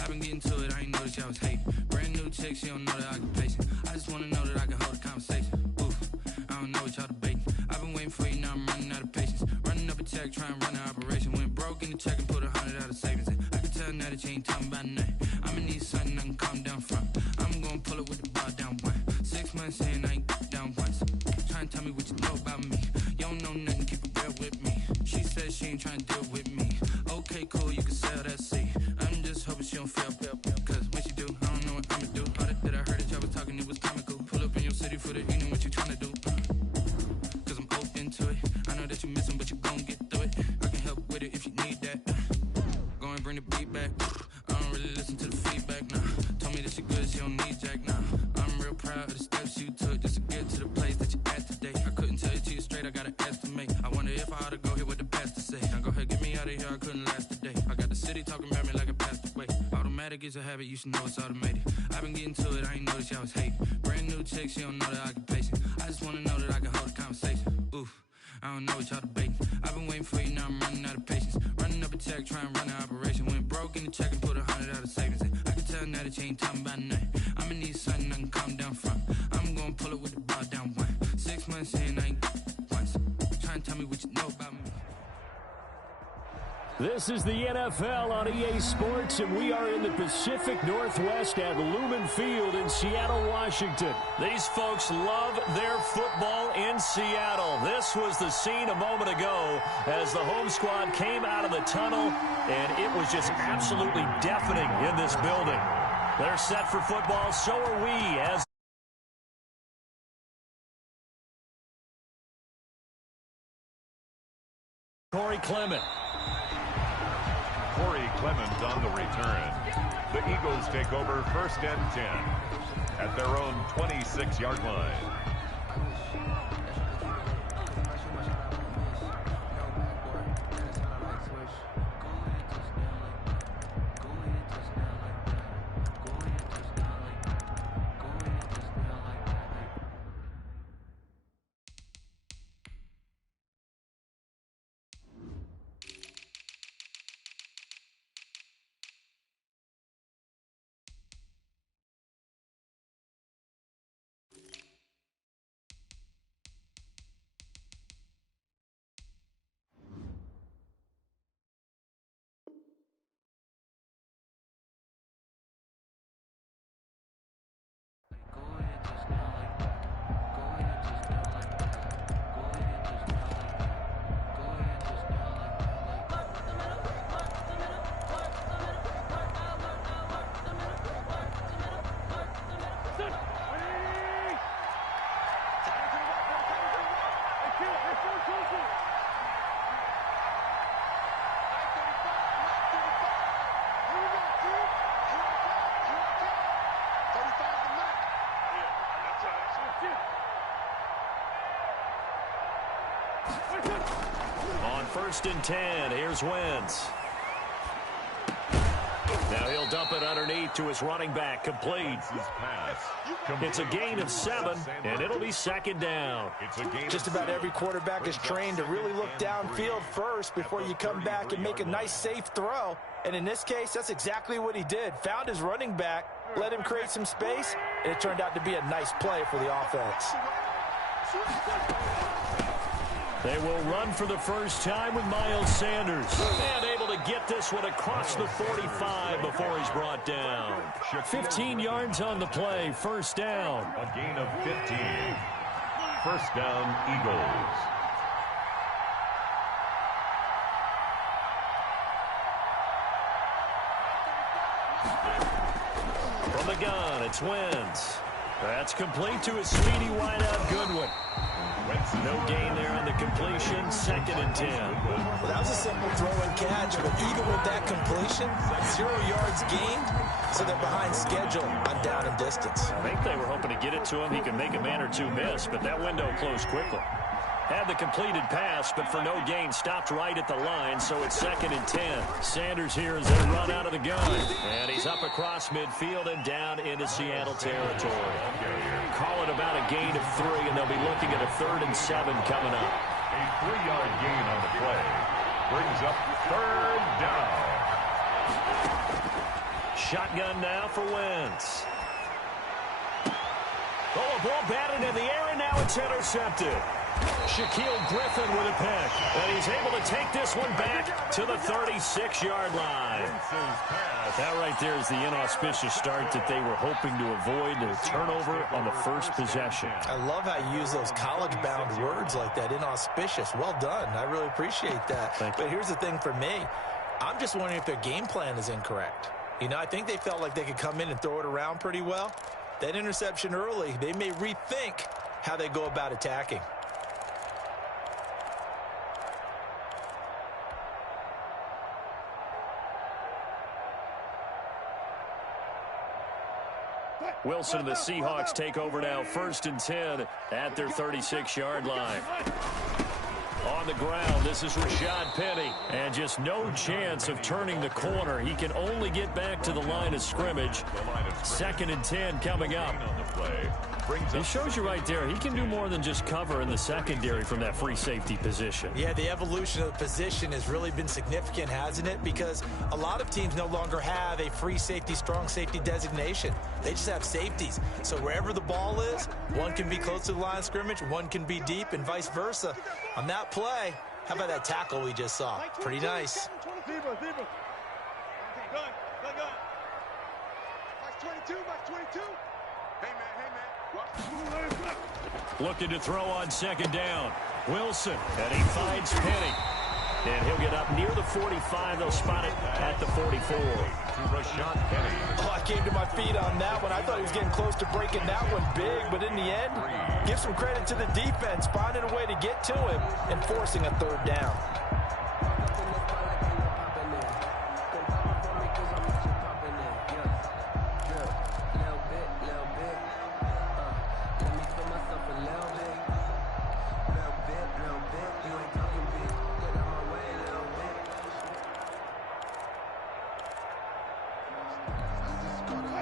I've been getting to it, I ain't noticed y'all was hating. Brand new chick, she don't know the occupation. I just wanna know that I can hold a conversation. Oof, I don't know what y'all debating. I've been waiting for you, now I'm running out of patience. Running up a check, trying to run an operation. Went broke in the check and put 100 out of savings in. I can tell now that you ain't talking about nothing. I'ma need something I can calm down from. I'm gonna pull it with the bar down one. 6 months in, I ain't down once. Trying to tell me what you know about me. You don't know nothing, keep it real with me. She said she ain't trying to deal with me. Okay, cool, you can sell that seat. I'm just hoping she don't fail. Cause when she do, I don't know what I'ma do. All that I heard that y'all was talking, it was comical. Pull up in your city for the evening, what you trying to do? Cause I'm open to it. I know that you missing, but you gon' get through it. I can help with it if you need that. Go and bring the beat back. I don't really listen to the feedback, nah. Told me that she good, she don't need Jack, nah. I'm real proud of the steps you took just to get to the place that you at today. I couldn't tell you to you straight, I gotta estimate. I wonder if I ought to go here with the pastor say. Now go ahead, get me out of here, I couldn't last today. I got the city talking about me like a passed away. Automatic is a habit, you should know it's automated. I've been getting to it, I ain't noticed y'all was hating. Brand new chick, she don't know the occupation. I just wanna know that I can hold a conversation. Oof, I don't know what y'all debating. I've been waiting for you, now I'm running out of patience. Running up a check, trying to run an operation. Went broke in the check and put 100 out of savings in. I can tell now that you ain't talking about nothing. I'ma need something I can calm down from. I'm gonna pull it with the bar down one. 6 months in, I ain't once. Trying to tell me what you know about me. This is the NFL on EA Sports, and we are in the Pacific Northwest at Lumen Field in Seattle, Washington. These folks love their football in Seattle. This was the scene a moment ago as the home squad came out of the tunnel, and it was just absolutely deafening in this building. They're set for football, so are we as Corey Clement. Corey Clement on the return. The Eagles take over 1st and 10 at their own 26-yard line. On 1st and 10, here's Wentz. Now he'll dump it underneath to his running back, complete. It's a gain of 7, and it'll be 2nd down. Just about every quarterback is trained to really look downfield first before you come back and make a nice, safe throw. And in this case, that's exactly what he did. Found his running back, let him create some space, and it turned out to be a nice play for the offense. They will run for the first time with Miles Sanders. And able to get this one across the 45 before he's brought down. 15 yards on the play, 1st down. A gain of 15. 1st down, Eagles. From the gun, it's Wentz. That's complete to his speedy wideout Goodwin. No gain there on the completion, 2nd and 10. Well, that was a simple throw and catch, but even with that completion, 0 yards gained, so they're behind schedule on down and distance. I think they were hoping to get it to him. He could make a man or two miss, but that window closed quickly. Had the completed pass, but for no gain, stopped right at the line, so it's 2nd and 10. Sanders here as they run out of the gun. And he's up across midfield and down into Seattle territory. Call it about a gain of 3, and they'll be looking at a 3rd and 7 coming up. A 3-yard gain on the play brings up 3rd down. Shotgun now for Wentz. Oh, a ball batted in the air, and now it's intercepted. Shaquille Griffin with a pick, and he's able to take this one back to the 36-yard line. That right there is the inauspicious start that they were hoping to avoid, a turnover on the first possession. I love how you use those college-bound words like that, inauspicious. Well done. I really appreciate that. But here's the thing for me. I'm just wondering if their game plan is incorrect. You know, I think they felt like they could come in and throw it around pretty well. That interception early, they may rethink how they go about attacking. Wilson and the Seahawks take over now, 1st and 10 at their 36-yard line. On the ground, this is Rashad Penny, and just no chance of turning the corner. He can only get back to the line of scrimmage. 2nd and 10 coming up. It shows you right there, he can do more than just cover in the secondary from that free safety position. Yeah, the evolution of the position has really been significant, hasn't it? Because a lot of teams no longer have a free safety, strong safety designation. They just have safeties. So wherever the ball is, one can be close to the line of scrimmage, one can be deep, and vice versa. On that play, how about that tackle we just saw? Pretty nice. Looking to throw on 2nd down. Wilson, and he finds Penny. And he'll get up near the 45. They'll spot it at the 44. Rashad Penny. Oh, I came to my feet on that one. I thought he was getting close to breaking that one big, but in the end, give some credit to the defense, finding a way to get to him and forcing a 3rd down.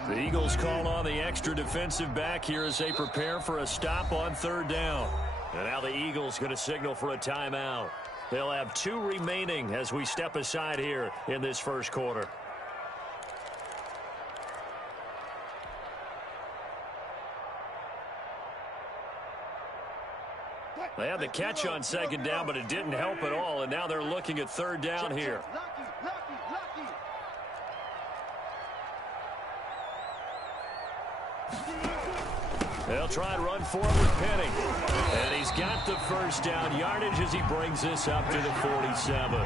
The Eagles call on the extra defensive back here as they prepare for a stop on 3rd down. And now the Eagles going to signal for a timeout. They'll have 2 remaining as we step aside here in this 1st quarter. They had the catch on 2nd down, but it didn't help at all, and now they're looking at 3rd down here. They'll try and run forward Penny. And he's got the 1st down yardage as he brings this up to the 47.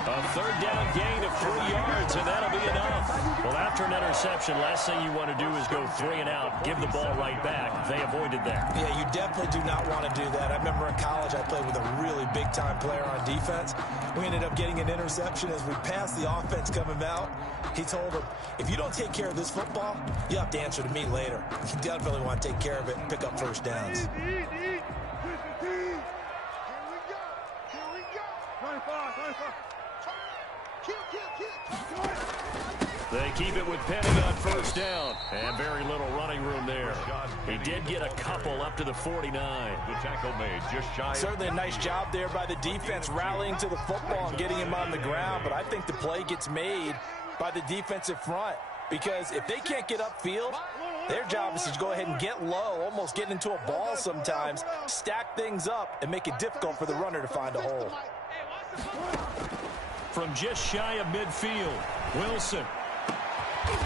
A 3rd down gain of 3 yards, and that'll be enough. Well, after an interception, last thing you want to do is go 3 and out, give the ball right back. They avoided that. Yeah, you definitely do not want to do that. I remember in college I played with a really big-time player on defense. We ended up getting an interception as we passed the offense coming out. He told him, if you don't take care of this football, you have to answer to me later. You definitely want to take care of it and pick up 1st downs. Here we go. 25. They keep it with Penny on 1st down. And very little running room there. He did get a couple up to the 49. The tackle made just shy. Certainly a nice job there by the defense rallying to the football and getting him on the ground. But I think the play gets made by the defensive front. Because if they can't get upfield, their job is to go ahead and get low, almost get into a ball sometimes, stack things up, and make it difficult for the runner to find a hole. From just shy of midfield, Wilson.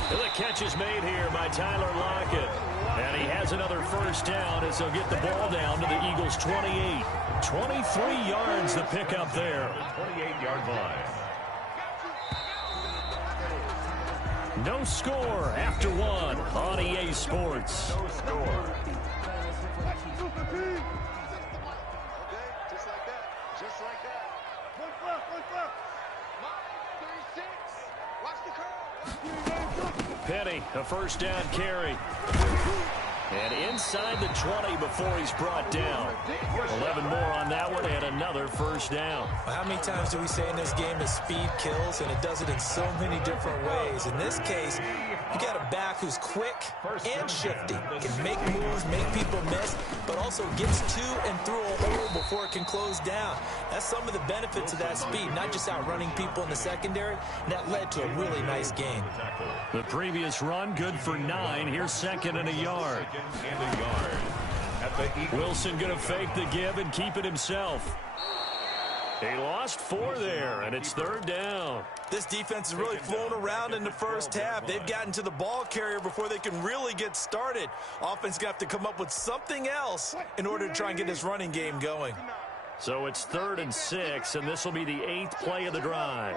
The catch is made here by Tyler Lockett. And he has another 1st down as they'll get the ball down to the Eagles' 28. 23 yards the pickup there. 28-yard line. No score after 1 on EA Sports. No score. Just like that. Look left. Penny, a 1st down carry. And inside the 20 before he's brought down. 11 more on that one and another first down. Well, how many times do we say in this game that speed kills, and it does it in so many different ways? In this case, you got a back who's quick and shifty, can make moves, make people miss, but also gets to and through a hole before it can close down. That's some of the benefits of that speed, not just outrunning people in the secondary, and that led to a really nice game. The previous run, good for 9. Here's second and a yard. Wilson going to fake the give and keep it himself. He lost 4 there, and it's third down. This defense is really flown around in the first half. They've gotten to the ball carrier before they can really get started. Offense going to have to come up with something else in order to try and get this running game going. So it's 3rd and 6, and this will be the 8th play of the drive.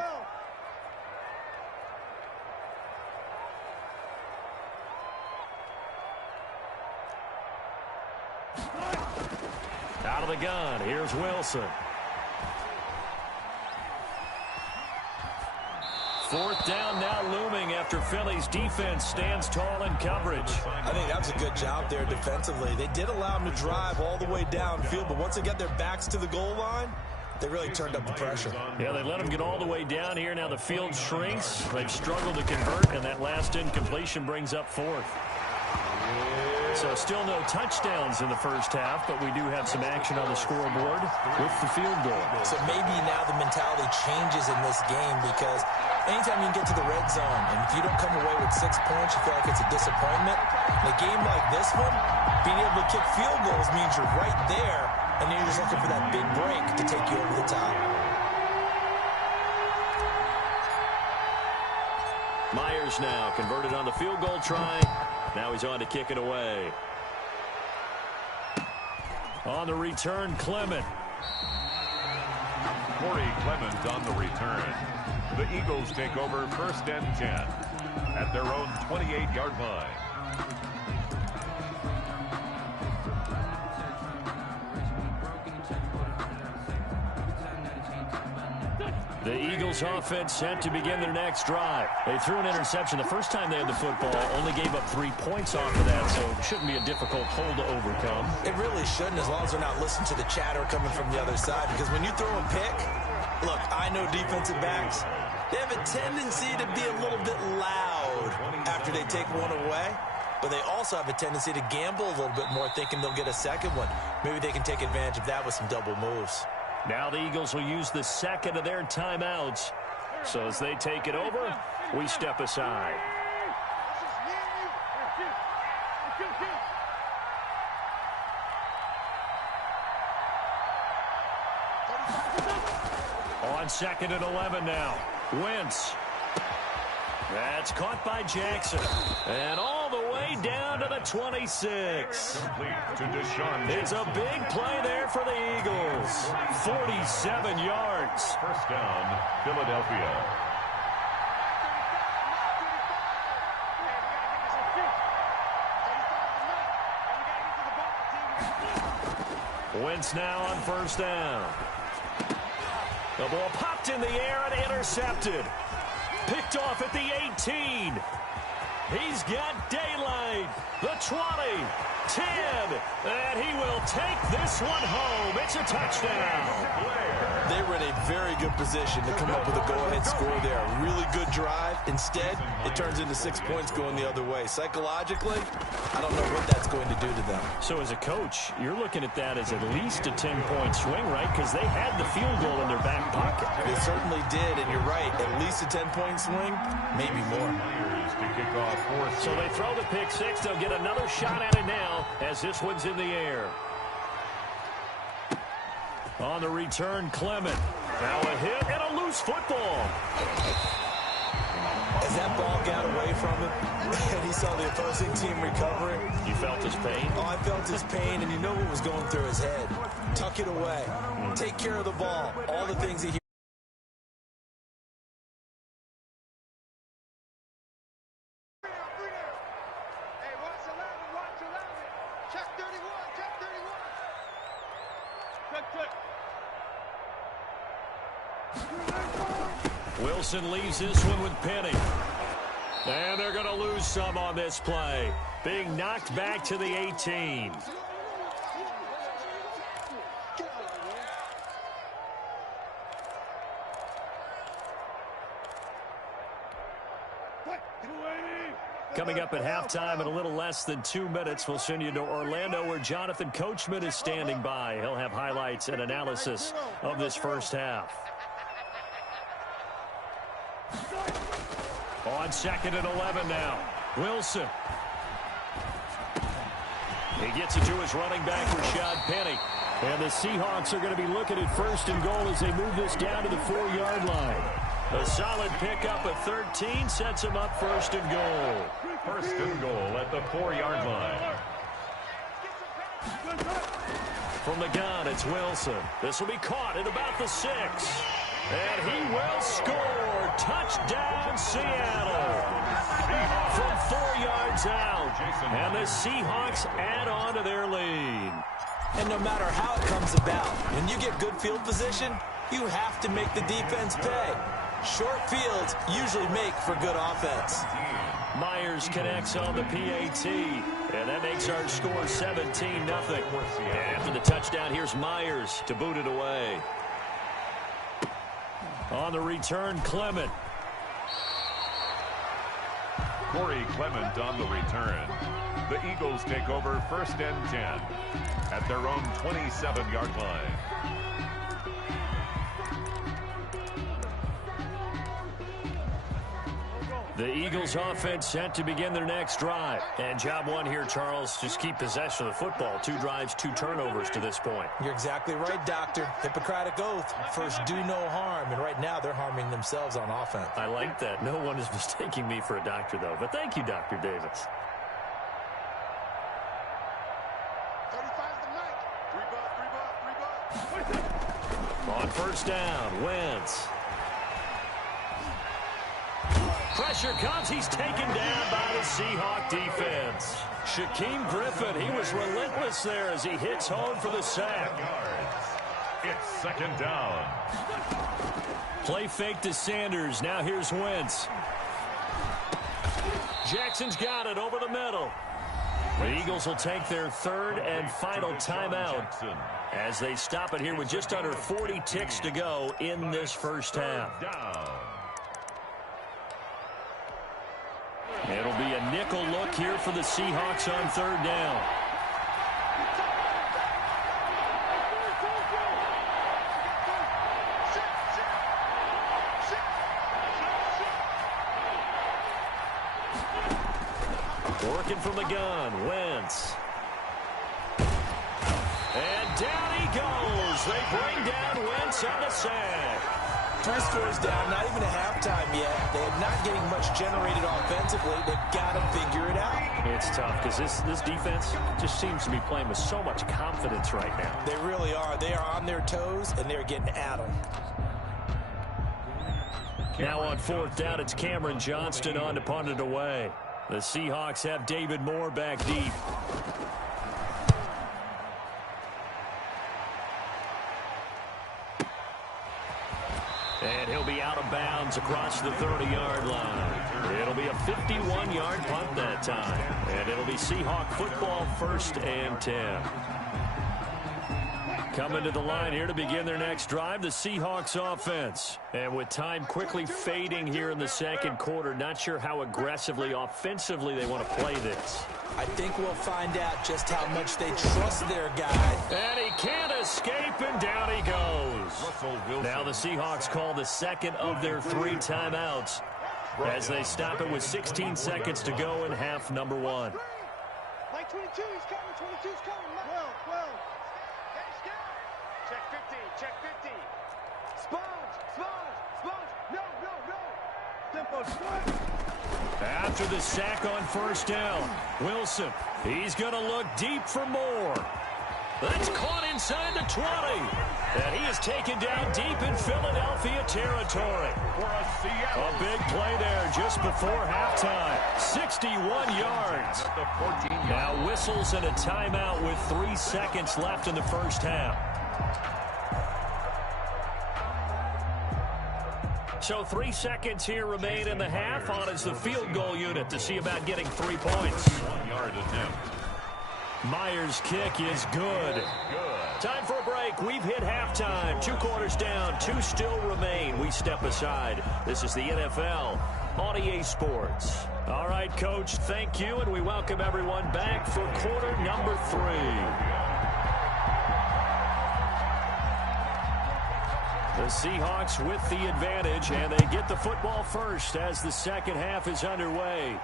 Out of the gun, here's Wilson. 4th down now looming after Philly's defense stands tall in coverage. I think that was a good job there defensively. They did allow them to drive all the way downfield, but once they got their backs to the goal line, they really turned up the pressure. Yeah, they let them get all the way down here. Now the field shrinks. They've struggled to convert, and that last incompletion brings up 4th. So still no touchdowns in the first half, but we do have some action on the scoreboard with the field goal. So maybe now the mentality changes in this game, because anytime you can get to the red zone, and if you don't come away with 6 points, you feel like it's a disappointment. In a game like this one, being able to kick field goals means you're right there, and then you're just looking for that big break to take you over the top. Myers now converted on the field goal try. Now he's on to kick it away. On the return, Clement. Corey Clement on the return. The Eagles take over 1st and 10 at their own 28-yard line. The Eagles offense set to begin their next drive. They threw an interception the first time they had the football, only gave up 3 points off of that, so it shouldn't be a difficult hole to overcome. It really shouldn't, as long as they're not listening to the chatter coming from the other side, because when you throw a pick, look, I know defensive backs, they have a tendency to be a little bit loud after they take one away, but they also have a tendency to gamble a little bit more, thinking they'll get a second one. Maybe they can take advantage of that with some double moves. Now the Eagles will use the second of their timeouts. So as they take it over, we step aside. On 2nd and 11 now. Wentz. That's caught by Jackson. And all the way down to the 26. It's a big play there for the Eagles. 47 yards. First down, Philadelphia. Wentz now on 1st down. The ball popped in the air and intercepted. Picked off at the 18. He's got daylight. The 20, 10, and he will take this one home. It's a touchdown. They were in a very good position to come up with a go-ahead score there. A really good drive. Instead, it turns into 6 points going the other way. Psychologically, I don't know what that's going to do to them. So as a coach, you're looking at that as at least a 10-point swing, right? Because they had the field goal in their back pocket. They certainly did, and you're right. At least a 10-point swing, maybe more. To kick off so they throw the pick 6. They'll get another shot at it now as this one's in the air. On the return, Clement. Now a hit and a loose football. As that ball got away from him, and he saw the opposing team recovering. You felt his pain? Oh, I felt his pain, and you know what was going through his head. Tuck it away. Take care of the ball. All the things that he... Wilson leaves this one with Penny. And they're going to lose some on this play. being knocked back to the 18. Coming up at halftime in a little less than 2 minutes, we'll send you to Orlando where Jonathan Coachman is standing by. He'll have highlights and analysis of this first half. On 2nd and 11 now. Wilson. He gets it to his running back, Rashad Penny. And the Seahawks are going to be looking at 1st and goal as they move this down to the 4-yard line. A solid pickup at 13 sets him up 1st and goal. 1st and goal at the 4-yard line. From the gun, it's Wilson. This will be caught at about the 6. And he will score. Touchdown, Seattle. From 4 yards out. And the Seahawks add on to their lead. And no matter how it comes about, when you get good field position, you have to make the defense pay. Short fields usually make for good offense. Myers connects on the PAT, and that makes our score 17-0. And after the touchdown, here's Myers to boot it away. On the return, Clement. Corey Clement on the return. The Eagles take over 1st and 10 at their own 27-yard line. The Eagles offense set to begin their next drive. And job one here, Charles, just keep possession of the football. 2 drives, 2 turnovers to this point. You're exactly right, Doctor. Hippocratic oath. First, do no harm. And right now, they're harming themselves on offense. I like that. No one is mistaking me for a doctor, though. But thank you, Dr. Davis. 35's the mic. 3 ball. On 1st down, Wentz. Pressure comes. He's taken down by the Seahawk defense. Shaquem Griffin, he was relentless there as he hits home for the sack. It's 2nd down. Play fake to Sanders. Now here's Wentz. Jackson's got it over the middle. The Eagles will take their 3rd and final timeout as they stop it here with just under 40 ticks to go in this first half. It'll be a nickel look here for the Seahawks on 3rd down. Working from the gun, Wentz. And down he goes. They bring down Wentz on the sack. 2 scores down, not even a halftime yet. They're not getting much generated offensively. They've got to figure it out. It's tough because this defense just seems to be playing with so much confidence right now. They really are. They are on their toes, and they're getting at them. Now on 4th down, it's Cameron Johnston on to punt it away. The Seahawks have David Moore back deep. And he'll be out of bounds across the 30-yard line. It'll be a 51-yard punt that time. And it'll be Seahawk football 1st and 10. Coming to the line here to begin their next drive, the Seahawks offense. And with time quickly fading here in the 2nd quarter, not sure how aggressively, offensively they want to play this. I think we'll find out just how much they trust their guy. And he can't escape, and down he goes. Now the Seahawks call the 2nd of their 3 timeouts as they stop it with 16 seconds to go in half number 1. Like 22, he's coming. 22's coming. 12. Check 50. Check 50. Sponge. No. Tempo, sponge. After the sack on 1st down, Wilson, he's going to look deep for Moore. That's caught inside the 20. And he is taken down deep in Philadelphia territory. A big play there just before halftime. 61 yards. Now whistles and a timeout with 3 seconds left in the first half. So 3 seconds here remain in the half. On is the field goal unit to see about getting 3 points. 1 yard attempt. Myers' kick is good. Time for a break. We've hit halftime. 2 quarters down. 2 still remain. We step aside. This is the NFL on EA Sports. All right, Coach, thank you, and we welcome everyone back for quarter number 3. The Seahawks with the advantage, and they get the football first as the second half is underway.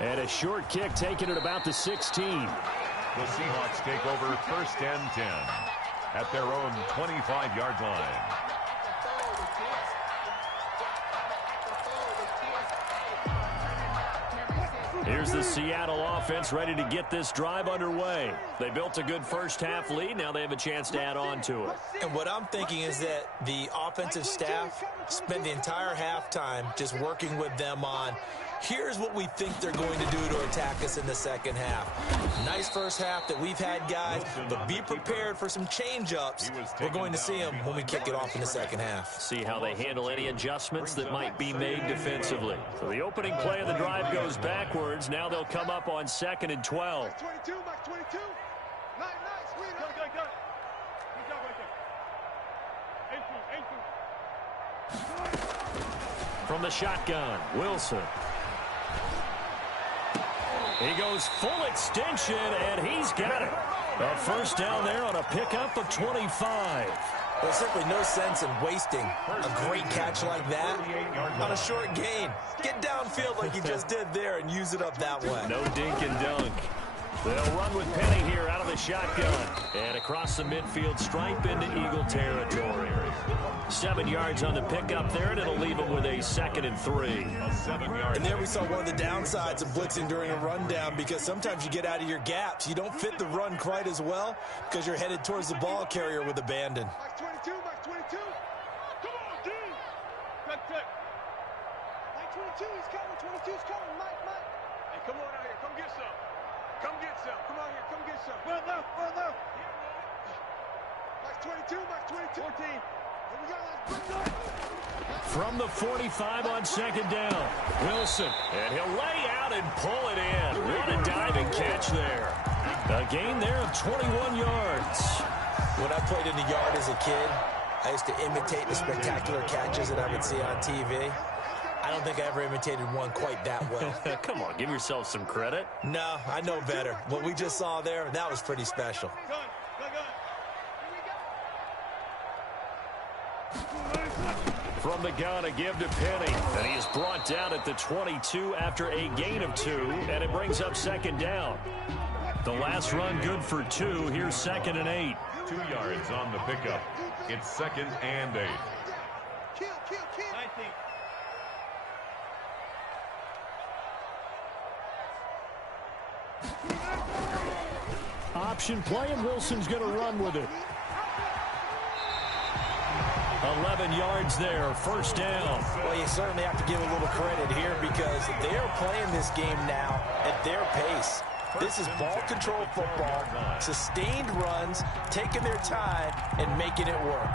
And a short kick taken at about the 16. The Seahawks take over 1st and 10 at their own 25-yard line. Here's the Seattle offense ready to get this drive underway. They built a good first half lead. Now they have a chance to add on to it. And what I'm thinking is that the offensive staff spent the entire halftime just working with them on, here's what we think they're going to do to attack us in the second half. Nice first half that we've had, guys, but be prepared for some change-ups. We're going to see them when we kick it off in the second half. See how they handle any adjustments that might be made defensively. So the opening play of the drive goes backwards. Now they'll come up on 2nd and 12. Max 22, Max 22. Nice, sweet. Good job right there. From the shotgun, Wilson. He goes full extension, and he's got it. A first down there on a pickup of 25. There's simply no sense in wasting a great catch like that on a short gain. Get downfield like you just did there and use it up that way. No dink and dunk. They'll run with Penny here out of the shotgun. And across the midfield stripe into Eagle territory. 7 yards on the pickup there, and it'll leave them with a 2nd and 3. And there we saw one of the downsides of blitzing during a rundown, because sometimes you get out of your gaps. You don't fit the run quite as well because you're headed towards the ball carrier with abandon. Max 22, Max 22. Come on, D. Good pick. Max 22, he's coming. 22's coming. Mike. Hey, come on out here. Come get some. Come get some. Come out here. Come get some. Run left. Max 22, Max 22. 14. Here we go. Let's bring it up. From the 45 on 2nd down, Wilson. And he'll lay out and pull it in. What a diving catch there. A gain there of 21 yards. When I played in the yard as a kid, I used to imitate the spectacular catches that I would see on TV. I don't think I ever imitated one quite that well. Come on, give yourself some credit. No, I know better. What we just saw there, that was pretty special. From the gun, a give to Penny. And he is brought down at the 22 after a gain of 2, and it brings up 2nd down. The last run good for 2. Here's 2nd and 8. 2 yards on the pickup. It's 2nd and 8. Kill. 19. Option play, and Wilson's going to run with it. 11 yards there, 1st down. Well, you certainly have to give a little credit here because they're playing this game now at their pace. This is ball control football, sustained runs, taking their time, and making it work.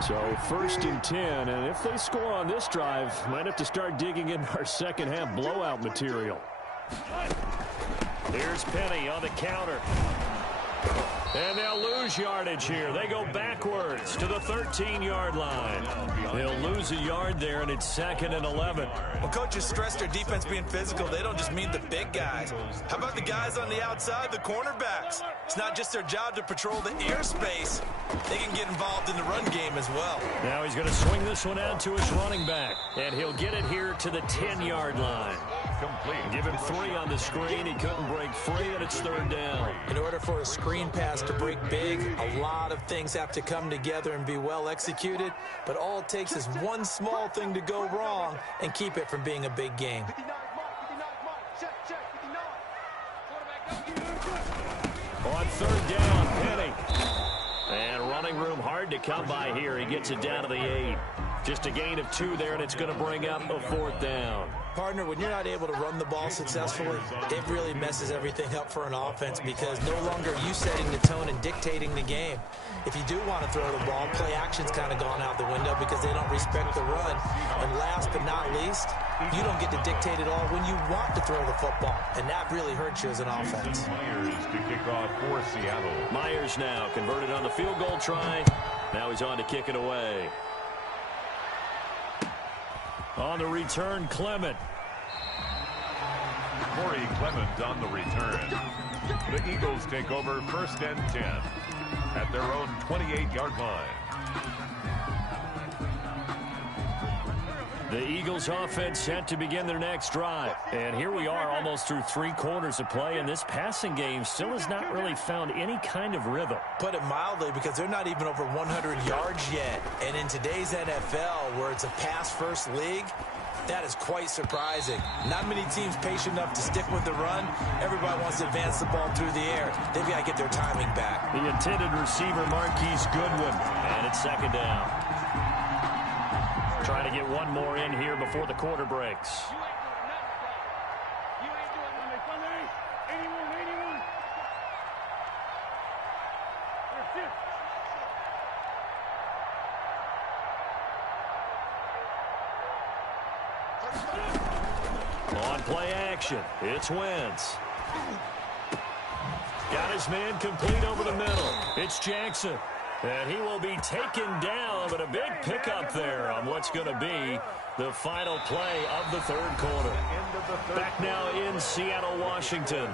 So 1st and 10, and if they score on this drive, might have to start digging in our second half blowout material. Here's Penny on the counter. And they'll lose yardage here. They go backwards to the 13-yard line. They'll lose a yard there, and it's 2nd and 11. Well, coaches stress their defense being physical. They don't just mean the big guys. How about the guys on the outside, the cornerbacks? It's not just their job to patrol the airspace. They can get involved in the run game as well. Now he's going to swing this one out to his running back, and he'll get it here to the 10-yard line. Complete. Give him 3 on the screen. He couldn't break free, and it's 3rd down. In order for a screen pass to break big, a lot of things have to come together and be well executed, but all it takes is one small thing to go wrong and keep it from being a big game. 59 mark. Check. 59. On 3rd down, Penny. And running room hard to come by here. He gets it down to the 8. Just a gain of 2 there, and it's going to bring up a 4th down. Partner, when you're not able to run the ball successfully, it really messes everything up for an offense because no longer are you setting the tone and dictating the game. If you do want to throw the ball, play action's kind of gone out the window because they don't respect the run. And last but not least, you don't get to dictate it all when you want to throw the football. And that really hurts you as an offense. Myers to kick off for Seattle. Myers now converted on the field goal try. Now he's on to kick it away. On the return, Clement. Corey Clement on the return. The Eagles take over 1st and 10 at their own 28-yard line. The Eagles offense set to begin their next drive. And here we are almost through 3 quarters of play, and this passing game still has not really found any kind of rhythm. Put it mildly, because they're not even over 100 yards yet. And in today's NFL, where it's a pass-first league, that is quite surprising. Not many teams patient enough to stick with the run. Everybody wants to advance the ball through the air. They've got to get their timing back. The intended receiver, Marquise Goodwin. And it's 2nd down. Trying to get one more in here before the quarter breaks. On play action, it's Wentz. Got his man complete over the middle. It's Jackson. And he will be taken down, but a big pickup there on what's going to be the final play of the 3rd quarter. Back now in Seattle, Washington.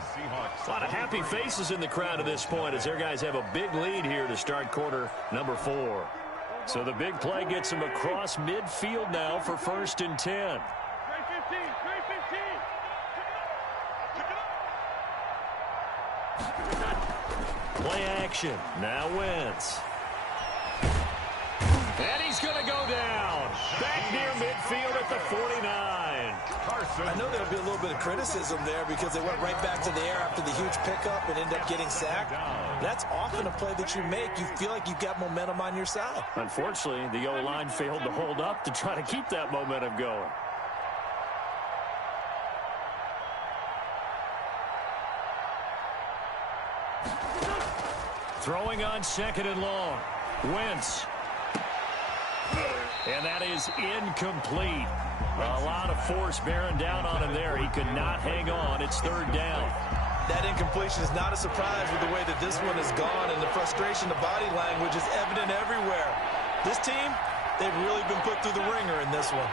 A lot of happy faces in the crowd at this point as their guys have a big lead here to start quarter number 4. So the big play gets them across midfield now for 1st and 10. Play action. Now Wentz. And he's going to go down. Back near midfield at the 49. I know there'll be a little bit of criticism there because they went right back to the air after the huge pickup and ended up getting sacked. That's often a play that you make. You feel like you've got momentum on your side. Unfortunately, the O-line failed to hold up to try to keep that momentum going. Throwing on 2nd and long. Wentz. And that is incomplete. A lot of force bearing down on him there. He could not hang on. It's 3rd down. That incompletion is not a surprise with the way that this one has gone, and the frustration, the body language is evident everywhere. This team, they've really been put through the ringer in this one.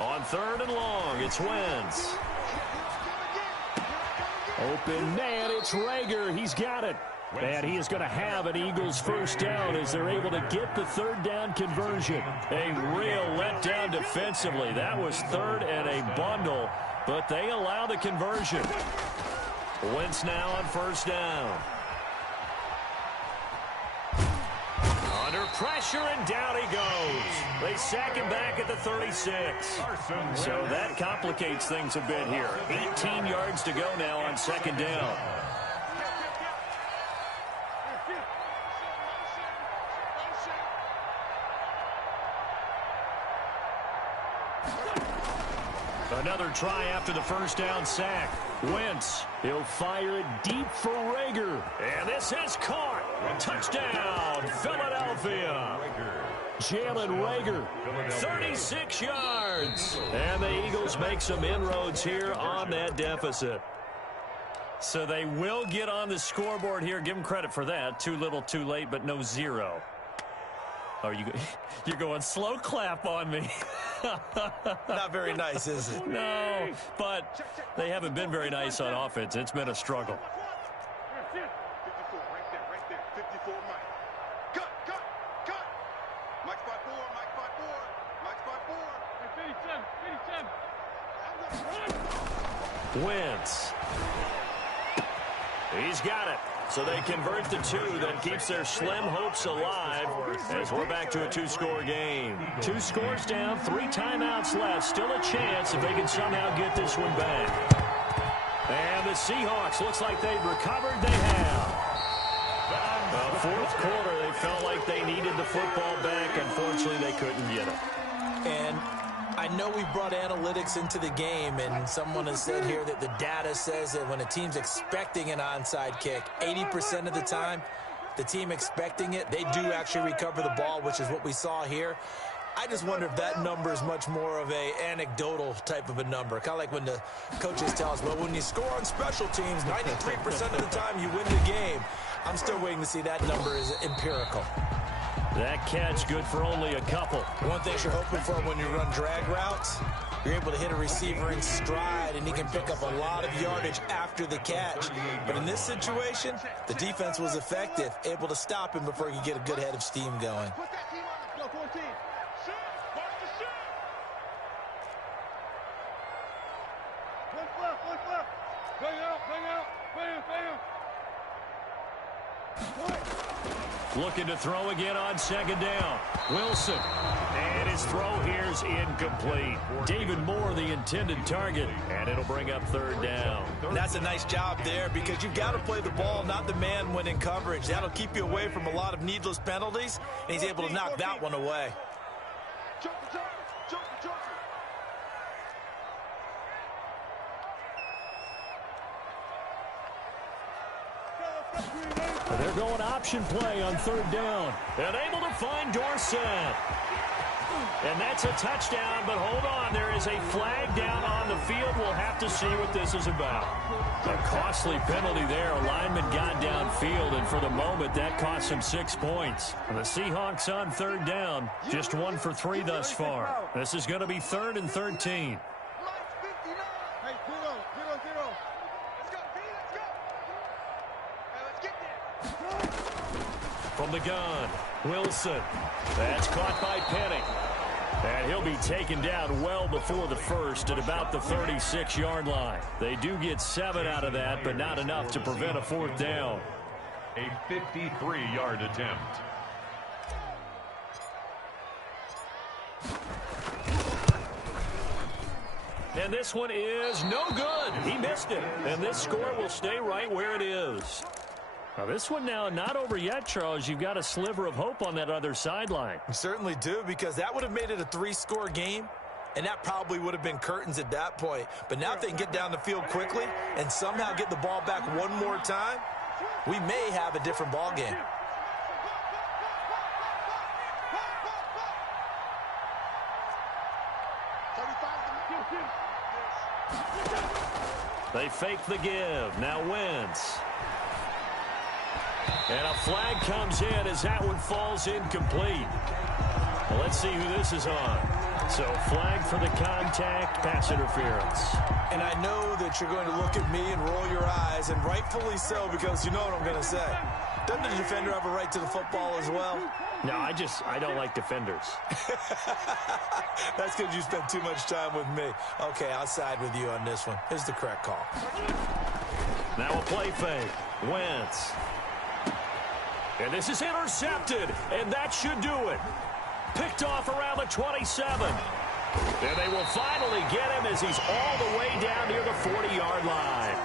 On 3rd and long, it's Wentz. Open man, it's Rager. He's got it. And he is going to have an Eagles 1st down as they're able to get the 3rd down conversion. A real letdown defensively. That was 3rd and a bundle, but they allow the conversion. Wentz now on 1st down. Under pressure, and down he goes. They sack him back at the 36. So that complicates things a bit here. 18 yards to go now on 2nd down. Another try after the 1st down sack. Wentz, he'll fire it deep for Rager. And this is caught. Touchdown, Philadelphia. Jalen Rager, 36 yards. And the Eagles make some inroads here on that deficit. So they will get on the scoreboard here. Give them credit for that. Too little, too late, but no 0. Oh, you're going slow clap on me. Not very nice, is it? No, but they haven't been very nice on offense. It's been a struggle. 54, right there, 54, Mike. Cut. Mike 5-4, Mike 5-4. 57. Wentz. He's got it. So they convert the 2. That keeps their slim hopes alive as we're back to a 2-score game. 2 scores down, 3 timeouts left. Still a chance if they can somehow get this one back. And the Seahawks, looks like they've recovered. They have. Fourth quarter, they felt like they needed the football back. Unfortunately, they couldn't get it. And I know we brought analytics into the game, and someone has said here that the data says that when a team's expecting an onside kick, 80% of the time, the team expecting it, they do actually recover the ball, which is what we saw here. I just wonder if that number is much more of a anecdotal type of a number. Kind of like when the coaches tell us, well, when you score on special teams, 93% of the time you win the game. I'm still waiting to see that number is empirical. That catch good for only a couple. One thing you're hoping for when you run drag routes, you're able to hit a receiver in stride, and he can pick up a lot of yardage after the catch. But in this situation, the defense was effective, able to stop him before he could get a good head of steam going. Put that team on the 14. Shoot! Mark the shoot! One flip. Bang out. Bam. Looking to throw again on second down. Wilson. And his throw here's incomplete. David Moore, the intended target. And it'll bring up third down. And that's a nice job there because you've got to play the ball, not the man when in coverage. That'll keep you away from a lot of needless penalties, and he's able to knock that one away. Joker. They're going option play on third down. And able to find Dorsett. And that's a touchdown, but hold on. There is a flag down on the field. We'll have to see what this is about. A costly penalty there. A lineman got downfield, and for the moment, that cost him 6 points. And the Seahawks on third down, just 1 for 3 thus far. This is going to be 3rd and 13. Hey, 0. Let's go, D, let's go. Hey, let's get there. From the gun, Wilson. That's caught by Penny. And he'll be taken down well before the first at about the 36-yard line. They do get 7 out of that, but not enough to prevent a 4th down. A 53-yard attempt. And this one is no good. He missed it. And this score will stay right where it is. Now this one now not over yet, Charles. You've got a sliver of hope on that other sideline. You certainly do, because that would have made it a 3-score game, and that probably would have been curtains at that point. But now if they can get down the field quickly and somehow get the ball back one more time, we may have a different ball game. They fake the give. Now Wentz. And a flag comes in as that one falls incomplete. Well, let's see who this is on. So flag for the contact, pass interference. And I know that you're going to look at me and roll your eyes, and rightfully so, because you know what I'm going to say. Doesn't the defender have a right to the football as well? No, I don't like defenders. That's because you spend too much time with me. Okay, I'll side with you on this one. Here's the correct call. Now a play fake. Wentz. And this is intercepted, and that should do it. Picked off around the 27. And they will finally get him as he's all the way down near the 40-yard line.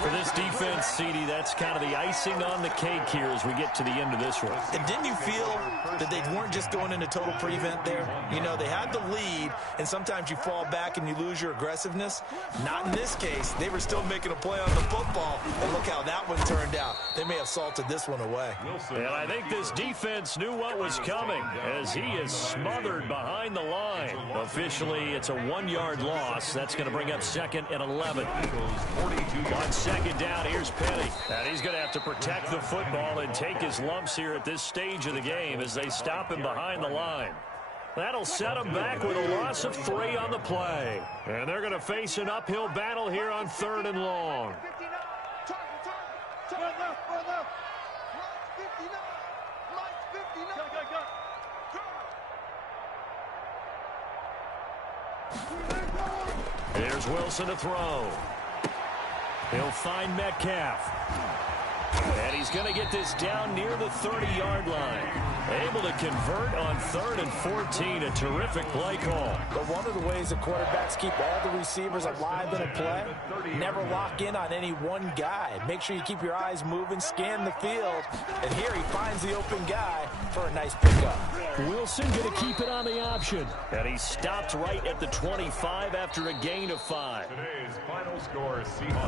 For this defense, CD, that's kind of the icing on the cake here as we get to the end of this one. And didn't you feel that they weren't just going into total prevent there? You know, they had the lead, and sometimes you fall back and you lose your aggressiveness. Not in this case. They were still making a play on the football, and look how that one turned out. They may have salted this one away. And I think this defense knew what was coming as he is smothered behind the line. Officially, it's a 1-yard loss. That's going to bring up 2nd and 11. On second down, here's Penny. And he's going to have to protect the football and take his lumps here at this stage of the game as they stop him behind the line. That'll set him back with a loss of 3 on the play. And they're going to face an uphill battle here on 3rd and long. Here's Wilson to throw. He'll find Metcalf. And he's going to get this down near the 30-yard line. Able to convert on 3rd and 14. A terrific play call. But one of the ways the quarterbacks keep all the receivers alive in a play, never lock in on any one guy. Make sure you keep your eyes moving, scan the field. And here he finds the open guy for a nice pickup. Wilson going to keep it on the option. And he stopped right at the 25 after a gain of 5. Today's final score,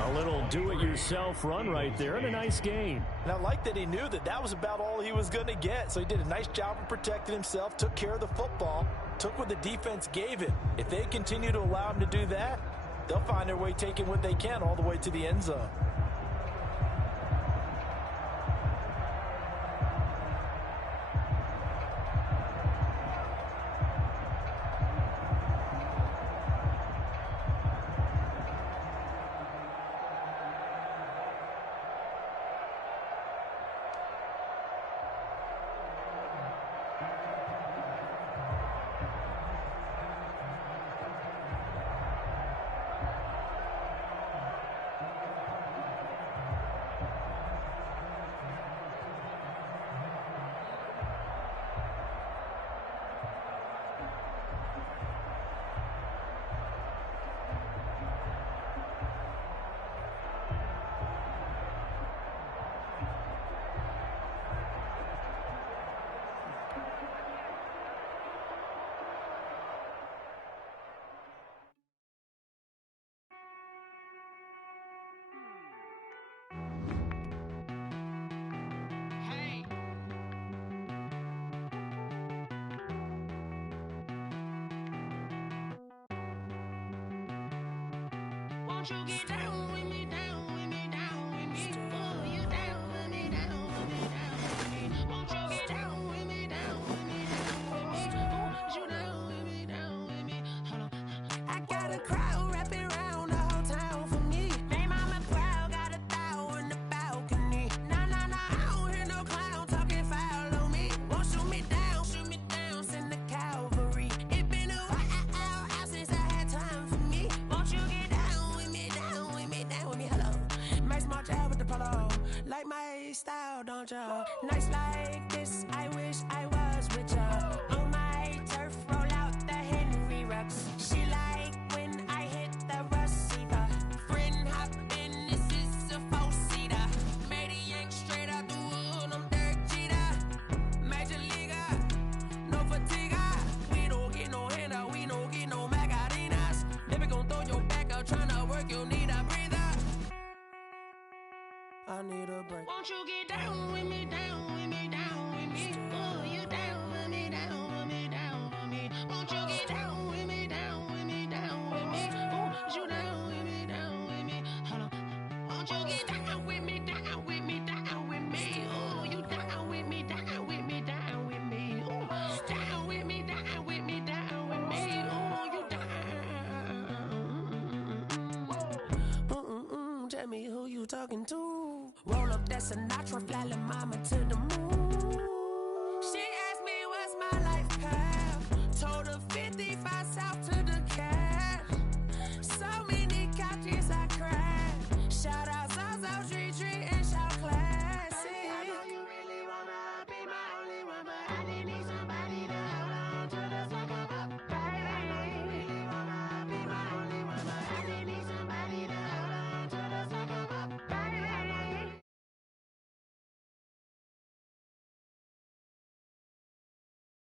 A little do-it-yourself run right there and a nice gain. And I like that he knew that that was about all he was going to get. So he did a nice job of protecting himself, took care of the football, took what the defense gave him. If they continue to allow him to do that, they'll find their way taking what they can all the way to the end zone. Won't you get down with me, down with me, down with me? Oh, you down with me, down with me, down with me. Won't you get down with me, down with me, down with me? Oh, you down with me, down with me? Hold on. I got a crowd wrapping around the whole town for me. They mama proud, got a thou in the balcony. Nah, nah, nah, I don't hear no clown talking foul on me. Won't shoot me down, send the cavalry. It been a while since I had time for me. Won't you get down with me, down with me, down with me? Hello. Max March out with the polo. Like my style, don't ya? Nights like this, I wish I was with ya. On my turf, roll out the Henry Rux. She like when I hit the receiver. Friend hop in, this is a four-seater. Made a yank straight out the wood, I'm Derek Jeter. Major leaguer, no fatigue. We don't get no handout, we don't get no Macarinas. Never gon' throw your back out, tryna work, you need a breather. I need a break. Won't you get down with me, down with me, down with me? Oh, you down with me, down with me, down with me? Won't you get down with me, down with me, down with me? Oh, you down with me, down with me? Hold on. Won't you get down with me, down with me, down with me? Oh, you down with me, down with me, down with me? Oh, down with me, down with me, down with me? Oh, you down. Tell me who you talking to. Roll up that Sinatra, fly la mama to the moon. She asked me what's my life path. Told her 55 south to the cab. So many couches I cried. Shout out South Street and shout classic. I know you really wanna be my only one, but I need